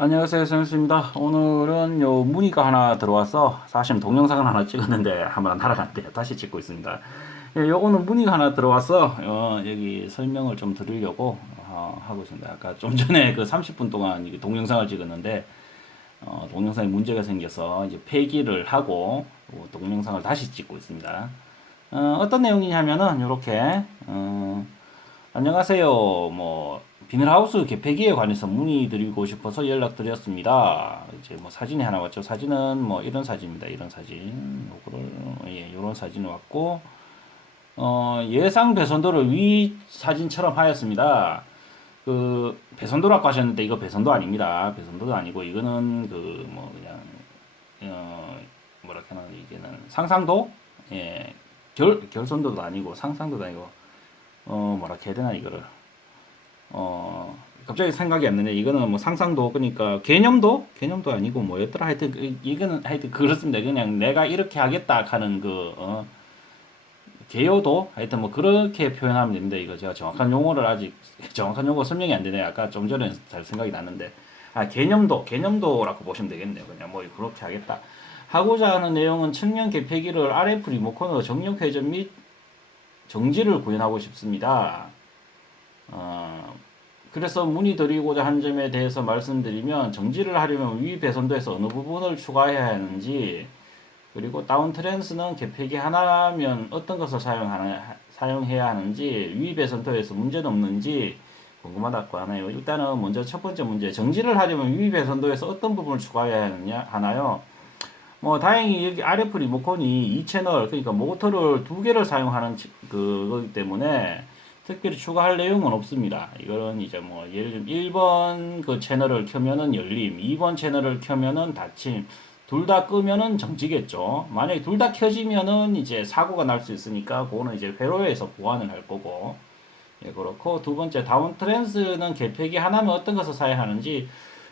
안녕하세요 선수입니다. 오늘은 요 문의가 하나 들어와서 사실 동영상을 하나 찍었는데 한번 날아갔대요. 다시 찍고 있습니다. 예, 요거는 문의가 하나 들어와서 어, 여기 설명을 좀 드리려고 어, 하고 있습니다. 아까 좀 전에 그 30분 동안 동영상을 찍었는데 어, 동영상에 문제가 생겨서 이제 폐기를 하고 어, 동영상을 다시 찍고 있습니다. 어, 어떤 내용이냐면은 요렇게 어, 안녕하세요. 뭐 비닐하우스 개폐기에 관해서 문의드리고 싶어서 연락드렸습니다. 이제 뭐 사진이 하나 왔죠. 사진은 뭐 이런 사진입니다. 이런 사진. 요거를 예, 요런 사진이 왔고 어, 예상 배선도를 위 사진처럼 하였습니다. 그 배선도라고 하셨는데 이거 배선도 아닙니다. 배선도도 아니고 이거는 그 뭐 그냥 어 뭐라 하나 이게는 상상도 예. 결 결선도도 아니고 상상도도 아니고 어 뭐라 해야 되나 이거를 어 갑자기 생각이 안 나네. 이거는 뭐 상상도 그러니까 개념도 개념도 아니고 뭐였더라 하여튼 그- 이거는 하여튼 그렇습니다. 그냥 내가 이렇게 하겠다 하는 그 어, 개요도 하여튼 뭐 그렇게 표현하면 되는데 이거 제가 정확한 용어를 아직 정확한 용어 설명이 안 되네. 아까 좀 전에 잘 생각이 났는데. 아 개념도 개념도라고 보시면 되겠네요. 그냥 뭐 그렇게 하겠다. 하고자 하는 내용은 측면 개폐기를 RF 리모컨으로 정력 회전 및 정지를 구현하고 싶습니다. 어, 그래서 문의드리고자 한 점에 대해서 말씀드리면 정지를 하려면 위 배선도에서 어느 부분을 추가해야 하는지 그리고 다운 트랜스는 개폐기 하나면 어떤 것을 사용하나, 사용해야 하는지 위 배선도에서 문제는 없는지 궁금하다고 하나요? 일단은 먼저 첫 번째 문제 정지를 하려면 위 배선도에서 어떤 부분을 추가해야 하느냐 하나요? 뭐 다행히 여기 RF 리모컨이 2채널 그러니까 모터를 두 개를 사용하는 치- 그거기 때문에 특별히 추가할 내용은 없습니다. 이거는 이제 뭐 예를 들면 1번 그 채널을 켜면은 열림, 2번 채널을 켜면은 닫힘, 둘 다 끄면은 정지겠죠. 만약에 둘 다 켜지면은 이제 사고가 날 수 있으니까 그거는 이제 회로에서 보완을 할 거고. 예, 그렇고 두 번째 다운 트랜스는 개폐기 하나면 어떤 것을 사용하는지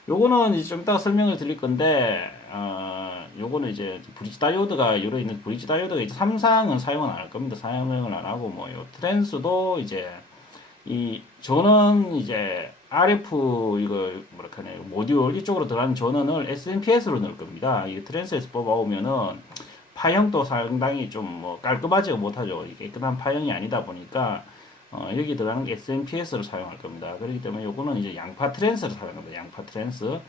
요거는 이제 좀 이따 설명을 드릴 건데 어 요거는 이제 브릿지 다이오드가 여러 있는 브릿지 다이오드가 이제 삼상은 사용은 안 할 겁니다. 사용을 안 하고 뭐 요 트랜스도 이제 이 저는 이제 RF 이거 뭐랄까 네 모듈 이쪽으로 들어가는 전원을 SMPS로 넣을 겁니다. 이 트랜스에서 뽑아오면은 파형도 상당히 좀 뭐 깔끔하지가 못하죠. 깨끗한 파형이 아니다 보니까 어, 여기 들어가는 게 SMPS를 사용할 겁니다. 그렇기 때문에 요거는 이제 양파 트랜스를 사용합니다. 양파 트랜스.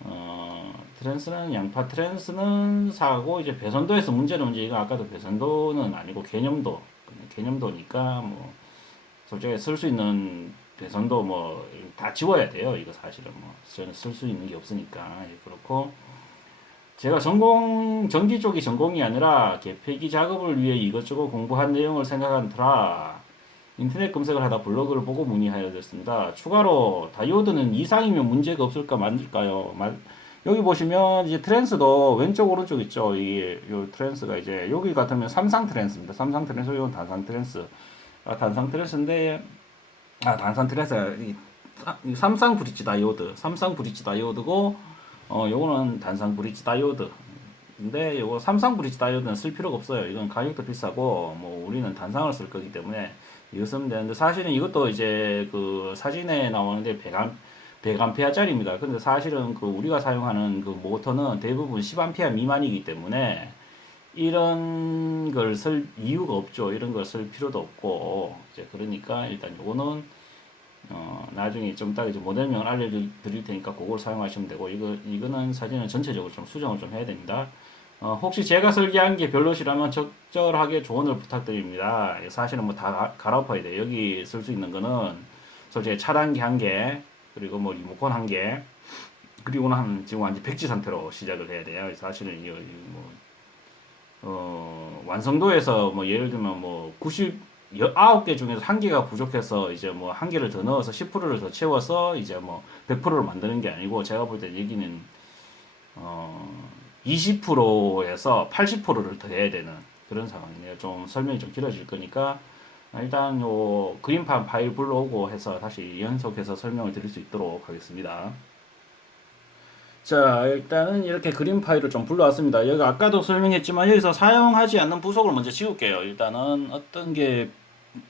어, 트랜스는 양파 트랜스는 사고 이제 배선도에서 문제는 문제 이거 아까도 배선도는 아니고 개념도 개념도니까 뭐 솔직히 쓸 수 있는 배선도 뭐 다 지워야 돼요. 이거 사실은 뭐 저는 쓸 수 있는 게 없으니까 예, 그렇고 제가 전공 전기 쪽이 전공이 아니라 개폐기 작업을 위해 이것저것 공부한 내용을 생각한 터라 인터넷 검색을 하다 블로그를 보고 문의하였습니다. 추가로 다이오드는 이상이면 문제가 없을까 만들까요? 마- 여기 보시면 이제 트랜스도 왼쪽 오른쪽 있죠. 이게 요 트랜스가 이제 여기 같으면 삼상 트랜스입니다. 삼상 트랜스 이건 단상 트랜스. 아, 단상 트랜스인데 아 단상 트랜스 삼상 브릿지 다이오드. 삼상 브릿지 다이오드고 어 요거는 단상 브릿지 다이오드. 근데 요거 삼상 브릿지 다이오드는 쓸 필요가 없어요. 이건 가격도 비싸고 뭐 우리는 단상을 쓸 거기 때문에 이거 쓰면 되는데 사실은 이것도 이제 그 사진에 나오는데 100암 100암페어짜리입니다. 근데 사실은 그 우리가 사용하는 그 모터는 대부분 10암페어 미만이기 때문에 이런 걸 쓸 이유가 없죠. 이런 걸 쓸 필요도 없고 이제 그러니까 일단 요거는 어 나중에 좀 이따 이제 모델명을 알려드릴 테니까 그걸 사용하시면 되고 이거 이거는 사진은 전체적으로 좀 수정을 좀 해야 됩니다. 어, 혹시 제가 설계한 게 별로시라면 적절하게 조언을 부탁드립니다. 사실은 뭐 다 갈아엎어야 돼요. 여기 쓸 수 있는 거는 솔직히 차단기 한 개, 그리고 뭐 리모컨 한 개, 그리고는 한 지금 완전 백지 상태로 시작을 해야 돼요. 사실은 이거 뭐, 어, 완성도에서 뭐 예를 들면 뭐 99개 중에서 한 개가 부족해서 이제 뭐 한 개를 더 넣어서 10%를 더 채워서 이제 뭐 100%를 만드는 게 아니고 제가 볼때 여기는 어 20%에서 80%를 더 해야 되는 그런 상황이네요. 좀 설명이 좀 길어질 거니까 일단 요 그림판 파일 불러오고 해서 다시 연속해서 설명을 드릴 수 있도록 하겠습니다. 자, 일단은 이렇게 그림 파일을 좀 불러왔습니다. 여기 아까도 설명했지만 여기서 사용하지 않는 부속을 먼저 지울게요. 일단은 어떤 게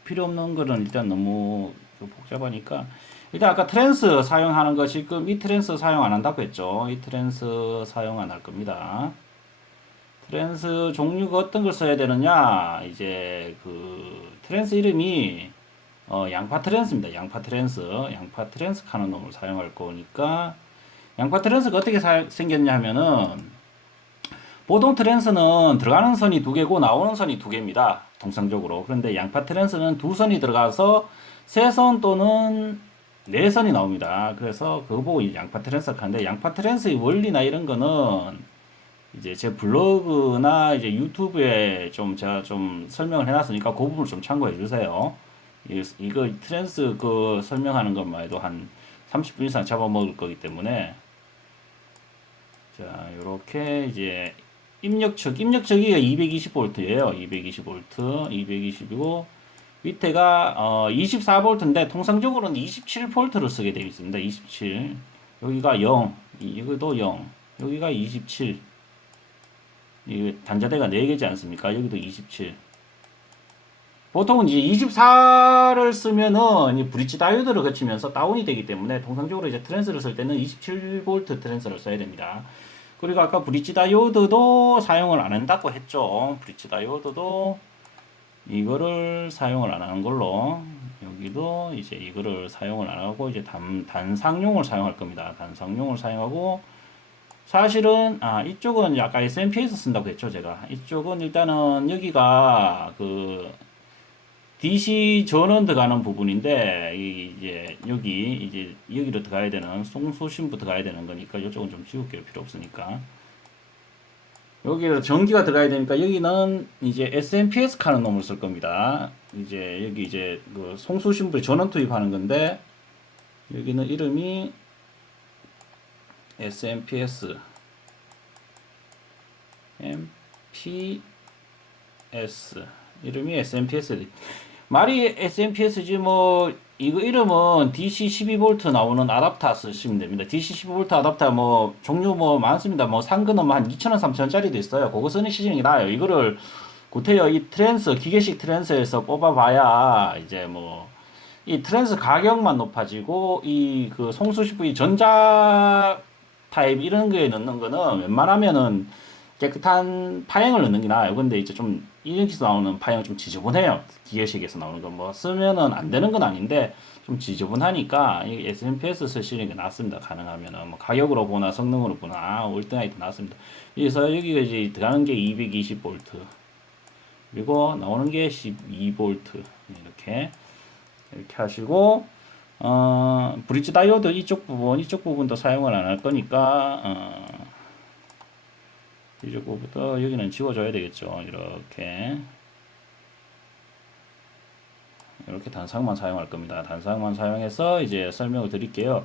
필요 없는 거는 일단 너무 복잡하니까 일단 아까 트랜스 사용하는 거 지금 이 트랜스 사용 안 한다고 했죠. 이 트랜스 사용 안 할 겁니다. 트랜스 종류가 어떤 걸 써야 되느냐? 이제 그 트랜스 이름이 어, 양파 트랜스입니다. 양파 트랜스, 양파 트랜스 카는 놈을 사용할 거니까 양파 트랜스가 어떻게 사- 생겼냐 하면은 보통 트랜스는 들어가는 선이 두 개고 나오는 선이 두 개입니다. 통상적으로. 그런데 양파 트랜스는 두 선이 들어가서 세 선 또는 네 선이 나옵니다. 그래서 그거 보고 양파 트랜스를 하는데 양파 트랜스의 원리나 이런 거는 이제 제 블로그나 이제 유튜브에 좀 제가 좀 설명을 해놨으니까 그 부분을 좀 참고해 주세요. 이- 이거 트랜스 그 설명하는 것만 해도 한 30분 이상 잡아먹을 거기 때문에 자 이렇게 이제 입력측 입력측이 220V예요. 220V, 220이고 밑에가 어 24V인데 통상적으로는 27V를 쓰게 되어 있습니다. 27 여기가 0 이것도 0 여기가 27 이 단자대가 4개지 않습니까? 여기도 27 보통은 이제 24를 쓰면은 이 브릿지 다이오드를 거치면서 다운이 되기 때문에 통상적으로 이제 트랜스를 쓸 때는 27V 트랜스를 써야 됩니다. 그리고 아까 브릿지 다이오드도 사용을 안 한다고 했죠. 브릿지 다이오드도 이거를 사용을 안 하는 걸로 여기도 이제 이거를 사용을 안 하고 이제 단, 단상용을 사용할 겁니다. 단상용을 사용하고 사실은 아 이쪽은 약간 SMP에서 쓴다고 했죠 제가. 이쪽은 일단은 여기가 그 DC 전원 들어가는 부분인데 이- 이제 여기 이제 여기로 들어가야 되는 송수신부 들어가야 되는 거니까 이쪽은 좀 지울게요. 필요 없으니까 여기로 전기가 들어가야 되니까 여기는 이제 SMPS 카는 놈을 쓸 겁니다. 이제 여기 이제 그 송수신부에 전원 투입하는 건데 여기는 이름이 SMPS MPS 이름이 SMPS 말이 SMPS지 뭐 이거 이름은 DC 12V 나오는 아답터 쓰시면 됩니다. DC 12V 아답터 뭐 종류 뭐 많습니다. 뭐 상근은 뭐한 2,000원, 3,000원짜리도 있어요. 그거 쓰시는 게 나아요. 이거를 구태여 이 트랜스 기계식 트랜스에서 뽑아봐야 이제 뭐 이 트랜스 가격만 높아지고 이 그 송수시부 전자 타입 이런 거에 넣는 거는 웬만하면은 깨끗한 파형을 넣는 게 나아요. 근데 이제 좀 이렇게서 나오는 파형 좀 지저분해요. 기계식에서 나오는 거뭐 쓰면은 안 되는 건 아닌데 좀 지저분하니까 이 SMPS 쓰시는 게 낫습니다. 가능하면은 뭐 가격으로 보나 성능으로 보나 아, 더 낫습니다. 그래서 여기가 이제 들어가는 게 220V 그리고 나오는 게 12V 이렇게 이렇게 하시고 어, 브릿지 다이오드 이쪽 부분 이쪽 부분도 사용을 안 할 거니까 어, 이쪽 부분부터 여기는 지워줘야 되겠죠. 이렇게 이렇게 단상만 사용할 겁니다. 단상만 사용해서 이제 설명을 드릴게요.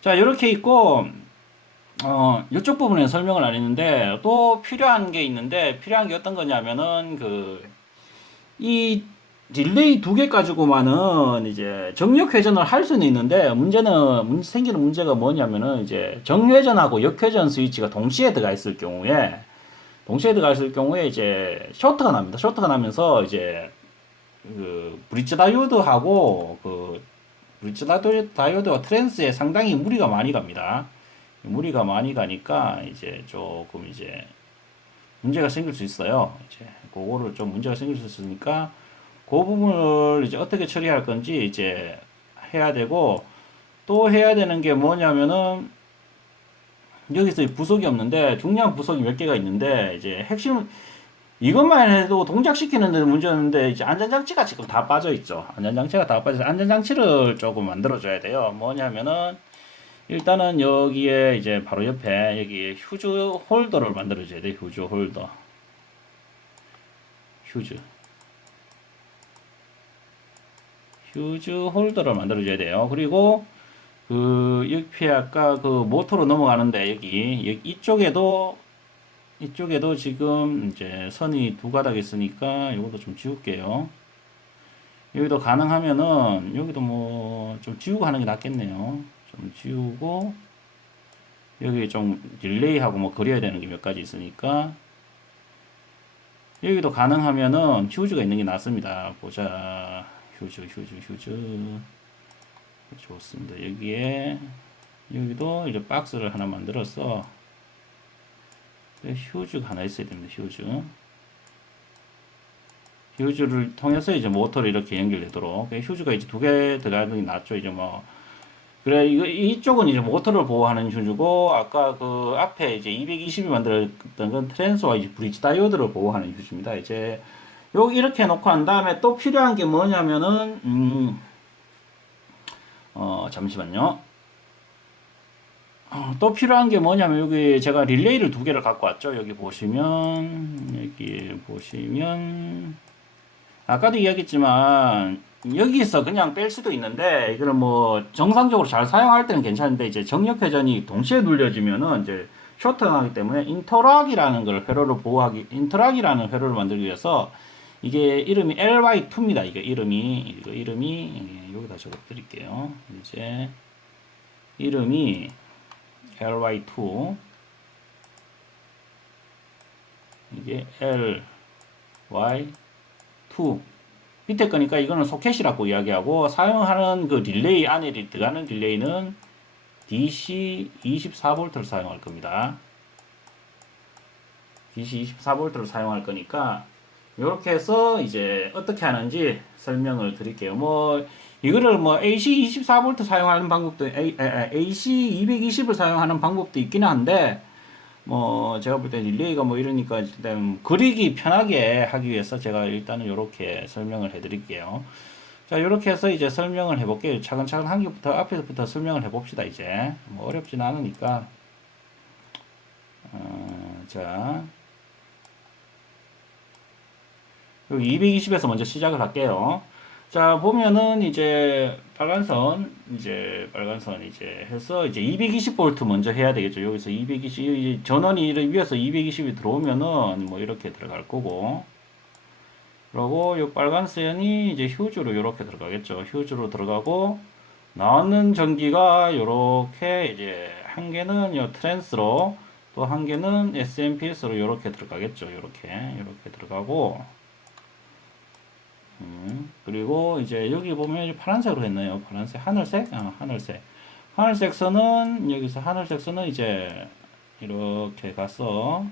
자 이렇게 있고 어 이쪽 부분에 설명을 안 했는데 또 필요한 게 있는데 필요한 게 어떤 거냐면은 그이 릴레이 두 개 가지고만은 이제 정력 회전을 할 수는 있는데 문제는 문 생기는 문제가 뭐냐면은 이제 정회전하고 역회전 스위치가 동시에 들어가 있을 경우에 동시에 들어가 있을 경우에 이제 쇼트가 납니다. 쇼트가 나면서 이제 그 브릿지 다이오드하고 그 브릿지 다이오드- 다이오드와 트랜스에 상당히 무리가 많이 갑니다. 무리가 많이 가니까 이제 조금 이제 문제가 생길 수 있어요. 이제 그거를 좀 문제가 생길 수 있으니까 그 부분을 이제 어떻게 처리할 건지 이제 해야 되고 또 해야 되는 게 뭐냐면은 여기서 부속이 없는데 중량 부속이 몇 개가 있는데 이제 핵심 이것만 해도 동작시키는 데 문제였는데 이제 안전장치가 지금 다 빠져 있죠. 안전장치가 다 빠져서 안전장치를 조금 만들어 줘야 돼요. 뭐냐면은 일단은 여기에 이제 바로 옆에 여기 휴즈 홀더를 만들어 줘야 돼. 휴즈 홀더. 휴즈. 휴즈 홀더를 만들어 줘야 돼요. 그리고 그 옆에 아까 그 모터로 넘어가는데 여기, 여기 이쪽에도 이쪽에도 지금 이제 선이 두 가닥 있으니까 이것도 좀 지울게요. 여기도 가능하면은 여기도 뭐 좀 지우고 하는 게 낫겠네요. 좀 지우고 여기 좀 딜레이하고 뭐 그려야 되는 게 몇 가지 있으니까 여기도 가능하면은 휴즈가 있는 게 낫습니다. 보자. 휴즈, 휴즈, 휴즈. 좋습니다. 여기에 여기도 이제 박스를 하나 만들어서 휴즈가 하나 있어야 됩니다. 휴즈. 휴즈를 통해서 이제 모터를 이렇게 연결되도록 휴즈가 이제 두 개 들어가는 게 낫죠. 이제 뭐 그래 이거 이쪽은 이제 모터를 보호하는 휴즈고 아까 그 앞에 이제 220이 만들었던 건 트랜스와 이제 브리지 다이오드를 보호하는 휴즈입니다. 이제 요 이렇게 놓고 난 다음에 또 필요한 게 뭐냐면은 음, 어 잠시만요. 어, 또 필요한 게 뭐냐면 여기 제가 릴레이를 두 개를 갖고 왔죠. 여기 보시면 여기 보시면 아까도 이야기했지만 여기서 그냥 뺄 수도 있는데 이거는 뭐 정상적으로 잘 사용할 때는 괜찮은데 이제 정력 회전이 동시에 눌려지면은 이제 쇼트나기 때문에 인터락이라는 걸 회로를 보호하기 인터락이라는 회로를 만들기 위해서 이게 이름이 LY2입니다. 이게 이름이 이거 이름이 예, 여기다 적어 드릴게요. 이제 이름이 ly2 이게 ly2 밑에 거니까 이거는 소켓이라고 이야기하고 사용하는 그 릴레이 안에 들어가는 릴레이는 DC 24V를 사용할 겁니다. DC 24V를 사용할 거니까 이렇게 해서 이제 어떻게 하는지 설명을 드릴게요. 뭐 이거를 뭐 AC 24V 사용하는 방법도 AC 220을 사용하는 방법도 있긴 한데 뭐 제가 볼 때 릴레이가 뭐 이러니까 일단 그리기 편하게 하기 위해서 제가 일단은 이렇게 설명을 해드릴게요. 자 이렇게 해서 이제 설명을 해볼게요. 차근차근 한 개부터 앞에서부터 설명을 해봅시다. 이제 뭐 어렵진 않으니까 어, 자 220에서 먼저 시작을 할게요. 자 보면은 이제 빨간선 이제 빨간선 이제 해서 이제 220V 먼저 해야 되겠죠. 여기서 220 전원이 위에서 220이 들어오면은 뭐 이렇게 들어갈 거고. 그리고 요 빨간선이 이제 휴즈로 이렇게 들어가겠죠. 휴즈로 들어가고 나오는 전기가 이렇게 이제 한 개는 요 트랜스로 또 한 개는 SMPS로 이렇게 들어가겠죠. 이렇게 이렇게 들어가고 음, 그리고 이제 여기 보면 파란색으로 했네요. 파란색, 하늘색, 아, 하늘색. 하늘색 선은 여기서 하늘색 선은 이제 이렇게 가서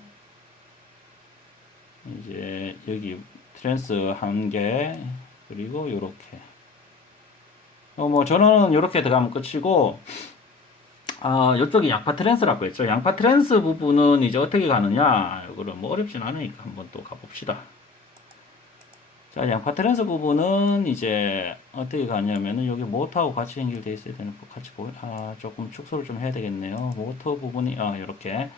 이제 여기 트랜스 한 개, 그리고 요렇게. 어, 뭐 저는 요렇게 들어가면 끝이고, 아, 이쪽이 양파 트랜스라고 했죠. 양파 트랜스 부분은 이제 어떻게 가느냐, 이거를 뭐 어렵진 않으니까 한번 또 가봅시다. 자, 양파 트랜스 부분은 이제 어떻게 가냐면은 여기 모터하고 같이 연결되어 있어야 되는 거 같이 보, 아, 조금 축소를 좀 해야 되겠네요. 모터 부분이, 아, 이렇게.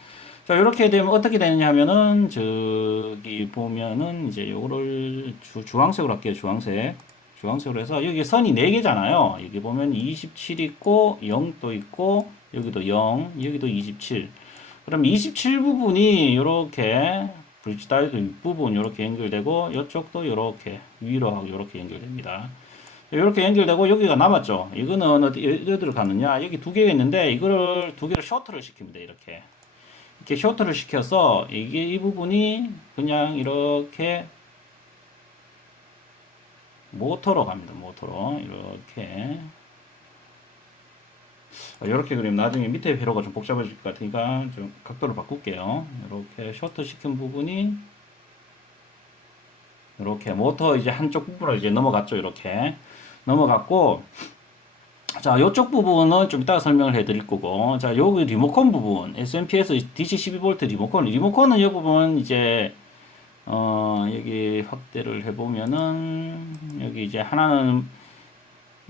자, 이렇게 되면 어떻게 되느냐 하면은 저기 보면은 이제 요거를 주, 주황색으로 할게요. 주황색. 주황색으로 해서 여기 선이 4개잖아요. 여기 보면 27 있고 0도 있고 여기도 0, 여기도 27. 그럼 27 부분이 이렇게 브릿지 다이도 윗부분 이렇게 연결되고 이쪽도 이렇게 위로 하고 이렇게 연결됩니다. 이렇게 연결되고 여기가 남았죠. 이거는 어디 어디로 가느냐? 여기 두 개가 있는데 이거를 두 개를 쇼트를 시킵니다. 이렇게 이렇게 쇼트를 시켜서 이게 이 부분이 그냥 이렇게 모터로 갑니다. 모터로 이렇게 이렇게 그리면 나중에 밑에 회로가 좀 복잡해질 것 같으니까 좀 각도를 바꿀게요. 이렇게 쇼트 시킨 부분이 이렇게 모터 이제 한쪽 부분으로 이제 넘어갔죠. 이렇게 넘어갔고 자, 이쪽 부분은 좀 이따가 설명을 해드릴 거고, 자, 여기 리모컨 부분, SMPS DC12V 리모컨, 리모컨은 이 부분 이제, 어, 여기 확대를 해보면은, 여기 이제 하나는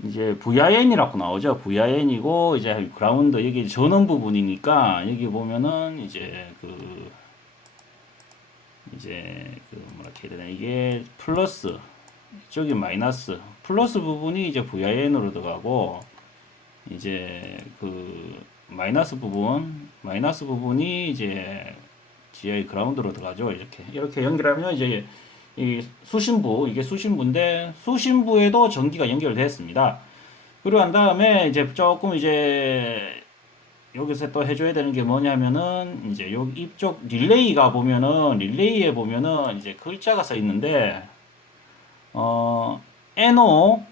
이제 VIN이라고 나오죠. VIN이고 이제 그라운드 여기 전원 부분이니까 여기 보면은 이제 그 이제 그 뭐라 해야 되나 이게 플러스 이쪽이 마이너스 플러스 부분이 이제 VIN으로 들어가고 이제 그 마이너스 부분 마이너스 부분이 이제 GI 그라운드로 들어가죠. 이렇게 이렇게 연결하면 이제 이 수신부 이게 수신부인데 수신부에도 전기가 연결됐습니다. 그리고 한 다음에 이제 조금 이제 여기서 또 해줘야 되는 게 뭐냐면은 이제 여기 이쪽 릴레이가 보면은 릴레이에 보면은 이제 글자가 써 있는데 어 NO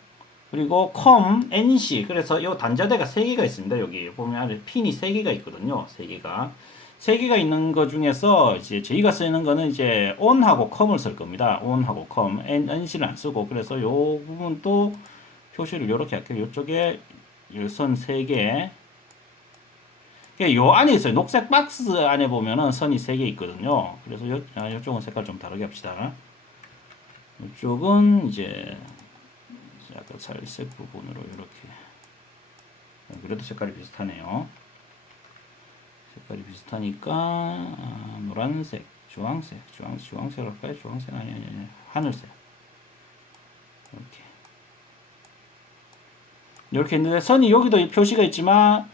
그리고 컴, NC. 그래서 요 단자대가 세 개가 있습니다. 여기 보면 핀이 세 개가 있거든요. 세 개가. 세 개가 있는 것 중에서 이제 저희가 쓰는 거는 이제 on하고 com을 쓸 겁니다. on하고 com, N, NC를 안 쓰고 그래서 요 부분도 표시를 이렇게 할게요. 이쪽에 선 세 개. 그요 안에 있어요. 녹색 박스 안에 보면은 선이 세 개 있거든요. 그래서 요, 아, 요쪽은 색깔 좀 다르게 합시다. 이쪽은 이제 아까 살색 부분으로 이렇게 그래도 색깔이 비슷하네요. 색깔이 비슷하니까 아, 노란색, 주황색, 주황 주황색으로 할까요? 주황색? 아니 아니 아니 하늘색. 이렇게. 이렇게 있는데 선이 여기도 표시가 있지만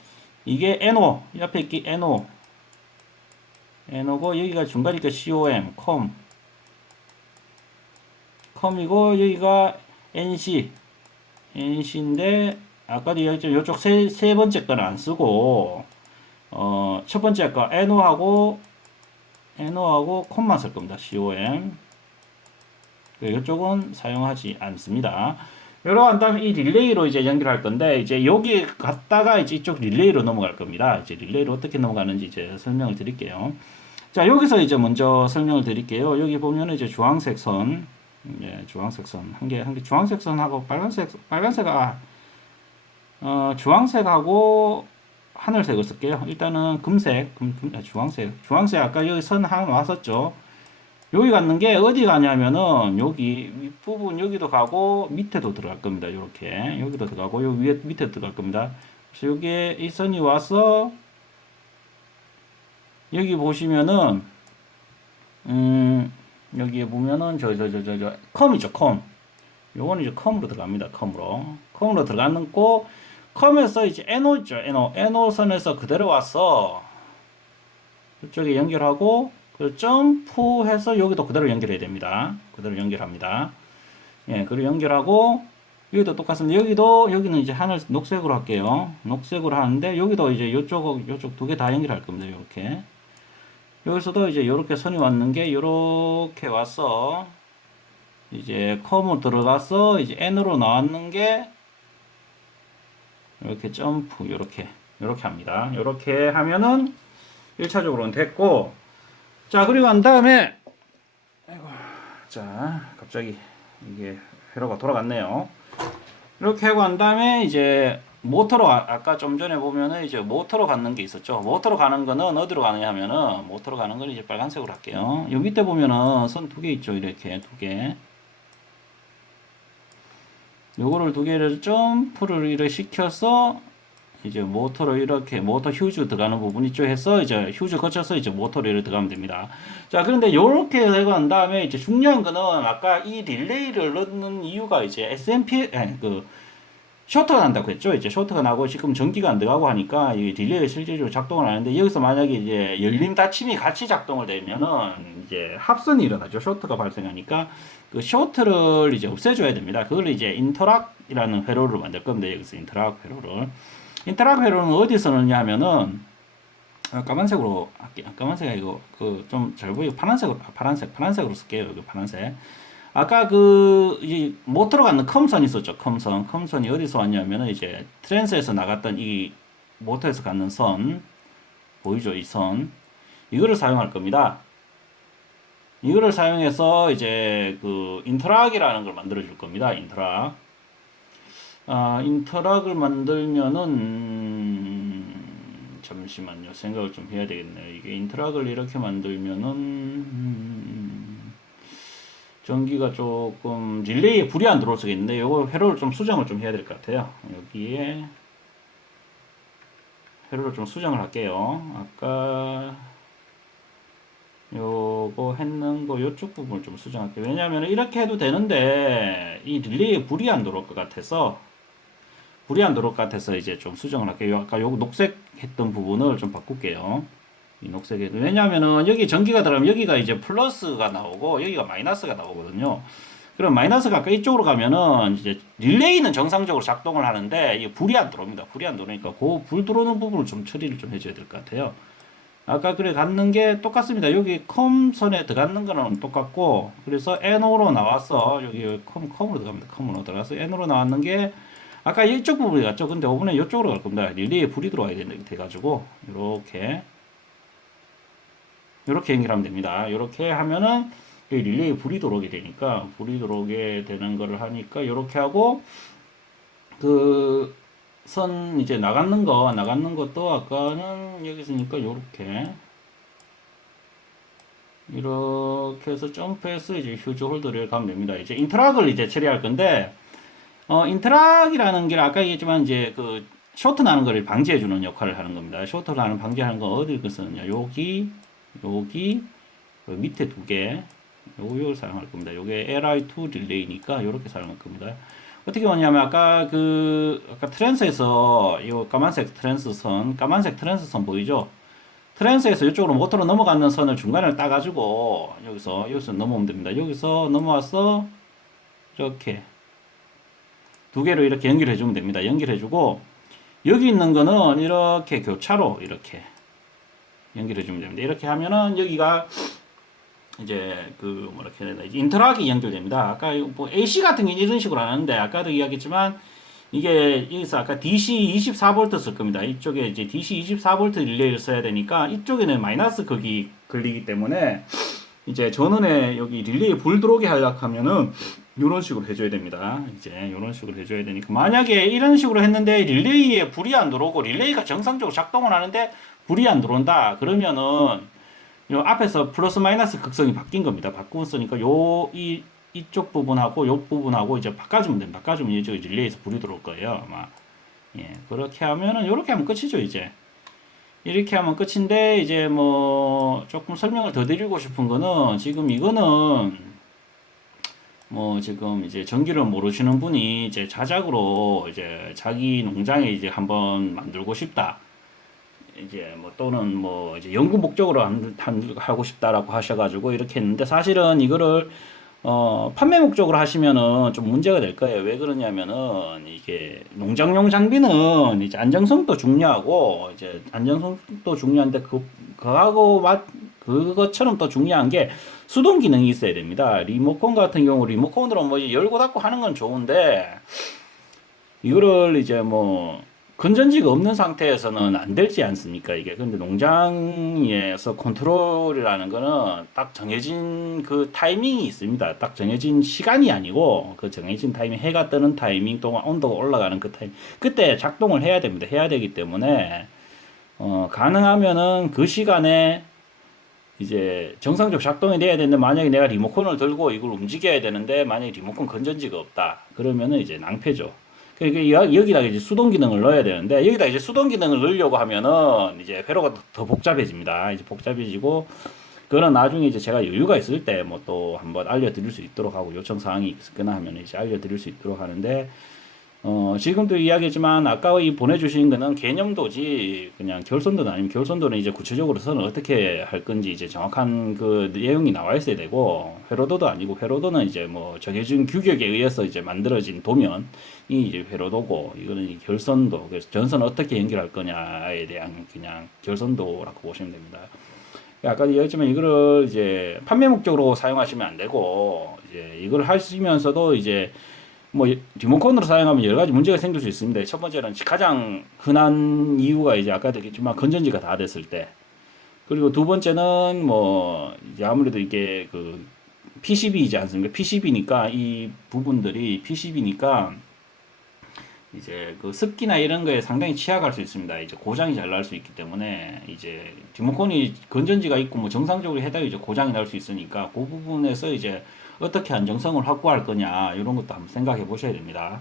이게 NO 옆에 있기 NO NO고 여기가 중간이니까 COM, COM. COM이고 여기가 NC NC인데 아까도 얘기했지만 이쪽 세, 세 번째 거는 안 쓰고 어, 첫 번째 거 NO하고 NO하고 콤만 쓸 겁니다. COM 이쪽은 사용하지 않습니다. 이러고 한 다음에 이 릴레이로 이제 연결할 건데 이제 여기 갔다가 이제 이쪽 릴레이로 넘어갈 겁니다. 이제 릴레이로 어떻게 넘어가는지 이제 설명을 드릴게요. 자 여기서 이제 먼저 설명을 드릴게요. 여기 보면은 이제 주황색 선, 예, 주황색 선 한 개, 한 개 주황색 선하고 빨간색, 빨간색 아, 어, 주황색하고 하늘색을 쓸게요. 일단은 금색, 금, 금, 아, 주황색, 주황색 아까 여기 선 하나 왔었죠. 여기 갔는 게 어디 가냐면은 여기 윗부분 여기도 가고 밑에도 들어갈 겁니다. 이렇게 여기도 들어가고 여기 위에 밑에 들어갈 겁니다. 그래서 여기에 이 선이 와서 여기 보시면은 음 여기에 보면은 저 저 저 저저 컴이죠 컴. 요거는 이제 컴으로 들어갑니다. 컴으로 컴으로 들어가는 거 컴에서 이제 NO 있죠 NO NO 선에서 그대로 와서 이쪽에 연결하고 그 점프해서 여기도 그대로 연결해야 됩니다. 그대로 연결합니다. 예, 그리고 연결하고 여기도 똑같습니다. 여기도 여기는 이제 하늘 녹색으로 할게요. 녹색으로 하는데 여기도 이제 이쪽 이쪽 두 개 다 연결할 겁니다. 이렇게 여기서도 이제 이렇게 선이 왔는 게 이렇게 와서 이제 컴으로 들어가서 이제 N으로 나왔는 게 이렇게 점프 이렇게 이렇게 합니다. 이렇게 하면은 1차적으로는 됐고 자 그리고 난 다음에 아이고 자 갑자기 이게 회로가 돌아갔네요. 이렇게 하고 난 다음에 이제 모터로 가- 아까 좀 전에 보면은 이제 모터로 가는 게 있었죠. 모터로 가는 거는 어디로 가느냐 하면은 모터로 가는 건 이제 빨간색으로 할게요. 요 밑에 보면은 선 두 개 있죠 이렇게 두 개 요거를 두 개를 점프를 이렇게 시켜서 이제 모터로 이렇게 모터 휴즈 들어가는 부분 이쪽 해서 이제 휴즈 거쳐서 이제 모터로 이렇게 들어가면 됩니다. 자, 그런데 요렇게 난 다음에 이제 중요한 거는 아까 이 릴레이를 넣는 이유가 이제 SMP 아니 그 쇼트가 난다고 했죠. 이제 쇼트가 나고 지금 전기가 안 들어가고 하니까 이 릴레이가 실질적으로 작동을 하는데 여기서 만약에 이제 열림 닫힘이 같이 작동을 되면은 이제 합선이 일어나죠. 쇼트가 발생하니까 그 쇼트를 이제 없애줘야 됩니다. 그걸 이제 인터락이라는 회로를 만들 겁니다. 여기서 인터락 회로를. 인터락 회로는 어디서 넣냐 하면은 아, 까만색으로 할게요. 까만색 아니고 그좀 잘 보이고 파란색으로 아, 파란색 파란색으로 쓸게요. 파란색. 아까 그이 모터로 가는 컴선 있었죠. 컴선. 컴선이 어디서 왔냐면은 이제 트랜스에서 나갔던 이 모터에서 가는 선 보이죠? 이 선. 이거를 사용할 겁니다. 이거를 사용해서 이제 그 인터락이라는 걸 만들어 줄 겁니다. 인터락. 아, 인터락을 만들면은 음, 잠시만요. 생각을 좀 해야 되겠네요. 이게 인터락을 이렇게 만들면은 음, 전기가 조금 릴레이에 불이 안 들어올 수가 있는데 요거 회로를 좀 수정을 좀 해야 될 것 같아요. 여기에 회로를 좀 수정을 할게요. 아까 요거 했는 거 요쪽 부분을 좀 수정할게요. 왜냐하면 이렇게 해도 되는데 이 릴레이에 불이 안 들어올 것 같아서 불이 안 들어올 것 같아서 이제 좀 수정을 할게요. 아까 요거 녹색 했던 부분을 좀 바꿀게요. 이 녹색에 왜냐하면은 여기 전기가 들어가면 여기가 이제 플러스가 나오고 여기가 마이너스가 나오거든요. 그럼 마이너스가 아까 이쪽으로 가면은 이제 릴레이는 정상적으로 작동을 하는데 이 불이 안 들어옵니다. 불이 안 들어오니까 그 불 들어오는 부분을 좀 처리를 좀 해줘야 될 것 같아요. 아까 그래 갖는 게 똑같습니다. 여기 컴선에 들어가는 거는 똑같고 그래서 N으로 나왔어. 여기 컴 컴으로 들어갑니다. 컴으로 들어가서 N으로 나왔는 게 아까 이쪽 부분이 갔죠. 근데 이번에 이쪽으로 갈 겁니다. 릴레이에 불이 들어와야 돼 가지고 이렇게 이렇게 연결하면 됩니다. 이렇게 하면은 이 릴레이에 불이 들어오게 되니까 불이 들어오게 되는 거를 하니까 이렇게 하고 그 선 이제 나가는 거 나가는 것도 아까는 여기 있으니까 요렇게 이렇게 해서 점프해서 이제 휴즈 홀더를 가면 됩니다. 이제 인터락을 이제 처리할 건데 어 인터락이라는 게 아까 얘기했지만 이제 그 쇼트 나는 거를 방지해 주는 역할을 하는 겁니다. 쇼트 나는 방지하는 건그 쓰느냐? 여기 여기 그 밑에 두 개, 요걸 사용할 겁니다. 요게 LI2 릴레이니까 이렇게 사용할 겁니다. 어떻게 보냐면 아까 그 아까 트랜스에서 요 까만색 트랜스 선, 까만색 트랜스 선 보이죠? 트랜스에서 이쪽으로 모터로 넘어가는 선을 중간을 따가지고 여기서 여기서 넘어오면 됩니다. 여기서 넘어와서 이렇게 두 개로 이렇게 연결해 주면 됩니다. 연결해 주고 여기 있는 거는 이렇게 교차로 이렇게 연결해 주면 됩니다. 이렇게 하면은 여기가 이제 그 뭐라 해야 되나 인터락이 연결됩니다. 아까 뭐 AC 같은 게 이런 식으로 하는데 아까도 이야기했지만 이게 여기서 아까 DC 24V 쓸 겁니다. 이쪽에 이제 DC 24V 릴레이를 써야 되니까 이쪽에는 마이너스 극이 걸리기 때문에 이제 전원에 여기 릴레이 불 들어오게 하려고 하면은 이런 식으로 해줘야 됩니다. 이제 이런 식으로 해줘야 되니까 만약에 이런 식으로 했는데 릴레이에 불이 안 들어오고 릴레이가 정상적으로 작동을 하는데 불이 안 들어온다 그러면은 요 앞에서 플러스 마이너스 극성이 바뀐 겁니다. 바꾸었으니까 요 이 이쪽 부분하고 요 부분하고 이제 바꿔주면 됩니다. 바꿔주면 이제 릴레이에서 불이 들어올 거예요. 아마 예 그렇게 하면은 요렇게 하면 끝이죠 이제 이렇게 하면 끝인데 이제 뭐 조금 설명을 더 드리고 싶은 거는 지금 이거는 뭐 지금 이제 전기를 모르시는 분이 이제 자작으로 이제 자기 농장에 이제 한번 만들고 싶다. 이제 뭐 또는 뭐 이제 연구 목적으로 한, 한, 하고 싶다라고 하셔가지고 이렇게 했는데 사실은 이거를 어 판매 목적으로 하시면은 좀 문제가 될 거예요. 왜 그러냐면은 이게 농장용 장비는 이제 안정성도 중요하고 이제 안정성도 중요한데 그 그하고 맞 그것처럼 또 중요한 게 수동 기능이 있어야 됩니다. 리모컨 같은 경우 리모컨으로 뭐 열고 닫고 하는 건 좋은데 이거를 이제 뭐 건전지가 없는 상태에서는 안 되지 않습니까? 이게 근데 농장에서 컨트롤이라는 거는 딱 정해진 그 타이밍이 있습니다. 딱 정해진 시간이 아니고 그 정해진 타이밍 해가 뜨는 타이밍 동안 온도가 올라가는 그 타이밍 그때 작동을 해야 됩니다. 해야 되기 때문에 어 가능하면은 그 시간에 이제 정상적으로 작동이 돼야 되는데 만약에 내가 리모컨을 들고 이걸 움직여야 되는데 만약에 리모컨 건전지가 없다 그러면은 이제 낭패죠. 그러니까 여- 여기다 이제 수동 기능을 넣어야 되는데 여기다 이제 수동 기능을 넣으려고 하면은 이제 회로가 더- 더 복잡해집니다. 이제 복잡해지고 그거는 나중에 이제 제가 여유가 있을 때 뭐 또 한번 알려드릴 수 있도록 하고 요청 사항이 있거나 하면 이제 알려드릴 수 있도록 하는데 어 지금도 이야기했지만 아까 이 보내주신 거는 개념도지 그냥 결선도는 아니면 결선도는 이제 구체적으로 선을 어떻게 할 건지 이제 정확한 그 내용이 나와 있어야 되고 회로도도 아니고 회로도는 이제 뭐 정해진 규격에 의해서 이제 만들어진 도면이 이제 회로도고 이거는 이 결선도 그래서 전선 어떻게 연결할 거냐에 대한 그냥 결선도라고 보시면 됩니다. 아까 얘기했지만 이거를 이제 판매 목적으로 사용하시면 안 되고 이제 이걸 하시면서도 이제 뭐 리모컨으로 사용하면 여러 가지 문제가 생길 수 있습니다. 첫 번째는 가장 흔한 이유가 이제 아까도 얘기했지만 건전지가 다 됐을 때 그리고 두 번째는 뭐 이제 아무래도 이게 그 PCB이지 않습니까? PCB니까 이 부분들이 PCB니까 이제 그 습기나 이런 거에 상당히 취약할 수 있습니다. 이제 고장이 잘 날 수 있기 때문에 이제 리모컨이 건전지가 있고 뭐 정상적으로 해도 이제 고장이 날 수 있으니까 그 부분에서 이제 어떻게 안정성을 확보할 거냐 이런 것도 한번 생각해 보셔야 됩니다.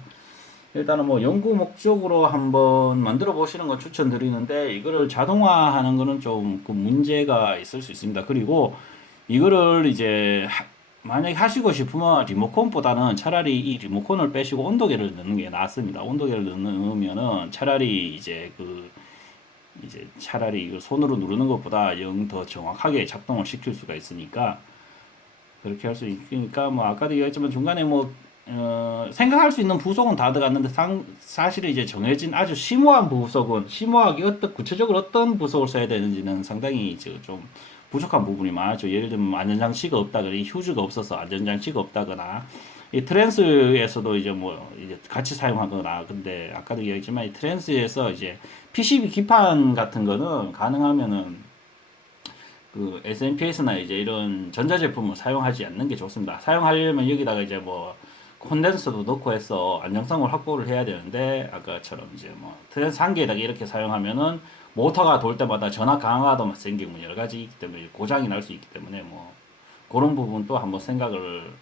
일단은 뭐 연구 목적으로 한번 만들어 보시는 거 추천드리는데 이거를 자동화하는 거는 좀 그 문제가 있을 수 있습니다. 그리고 이거를 이제 하- 만약에 하시고 싶으면 리모컨보다는 차라리 이 리모컨을 빼시고 온도계를 넣는 게 낫습니다. 온도계를 넣으면은 차라리 이제 그 이제 차라리 이거 손으로 누르는 것보다 영 더 정확하게 작동을 시킬 수가 있으니까 그렇게 할 수 있으니까 뭐 아까도 얘기했지만 중간에 뭐 어, 생각할 수 있는 부속은 다 들어갔는데 상, 사실은 이제 정해진 아주 심오한 부속은 심오하게 어떤 구체적으로 어떤 부속을 써야 되는지는 상당히 이제 좀 부족한 부분이 많았죠. 예를 들면 안전장치가 없다거나 이 휴즈가 없어서 안전장치가 없다거나 이 트랜스에서도 이제 뭐 이제 같이 사용하거나 근데 아까도 얘기했지만 이 트랜스에서 이제 PCB 기판 같은 거는 가능하면은 그 SMPS나 이제 이런 전자제품을 사용하지 않는 게 좋습니다. 사용하려면 여기다가 이제 뭐 콘덴서도 넣고 해서 안정성을 확보를 해야 되는데 아까처럼 이제 뭐 트랜스 한 개에다가 이렇게 사용하면은 모터가 돌 때마다 전압 강화도 생기고 뭐 여러 가지 있기 때문에 고장이 날 수 있기 때문에 뭐 그런 부분도 한번 생각을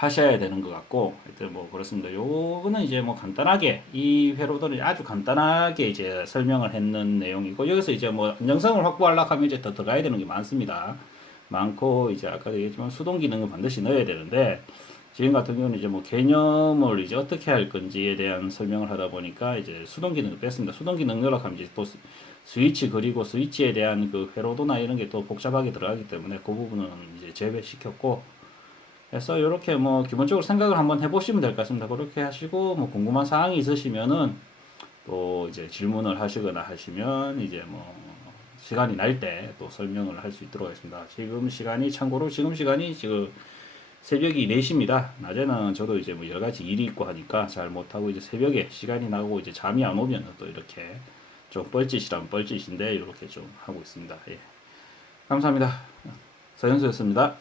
하셔야 되는 것 같고 하여튼 뭐 그렇습니다. 요거는 이제 뭐 간단하게 이 회로들은 아주 간단하게 이제 설명을 했는 내용이고 여기서 이제 뭐 안정성을 확보하려고 하면 이제 더 들어가야 되는 게 많습니다. 많고 이제 아까도 얘기했지만 수동 기능을 반드시 넣어야 되는데 지금 같은 경우는 이제 뭐 개념을 이제 어떻게 할 건지에 대한 설명을 하다 보니까 이제 수동 기능을 뺐습니다. 수동 기능 넣으려고 하면 이제 또 스- 스위치 그리고 스위치에 대한 그 회로도나 이런 게 또 복잡하게 들어가기 때문에 그 부분은 이제 제외시켰고 그래서 이렇게 뭐 기본적으로 생각을 한번 해보시면 될 것 같습니다. 그렇게 하시고 뭐 궁금한 사항이 있으시면은 또 이제 질문을 하시거나 하시면 이제 뭐 시간이 날 때 또 설명을 할 수 있도록 하겠습니다. 지금 시간이 참고로 지금 시간이 지금 새벽이 4시입니다. 낮에는 저도 이제 뭐 여러 가지 일이 있고 하니까 잘 못하고 이제 새벽에 시간이 나고 이제 잠이 안 오면 또 이렇게 좀 뻘짓이라면 뻘짓인데 이렇게 좀 하고 있습니다. 예. 감사합니다. 서현수였습니다.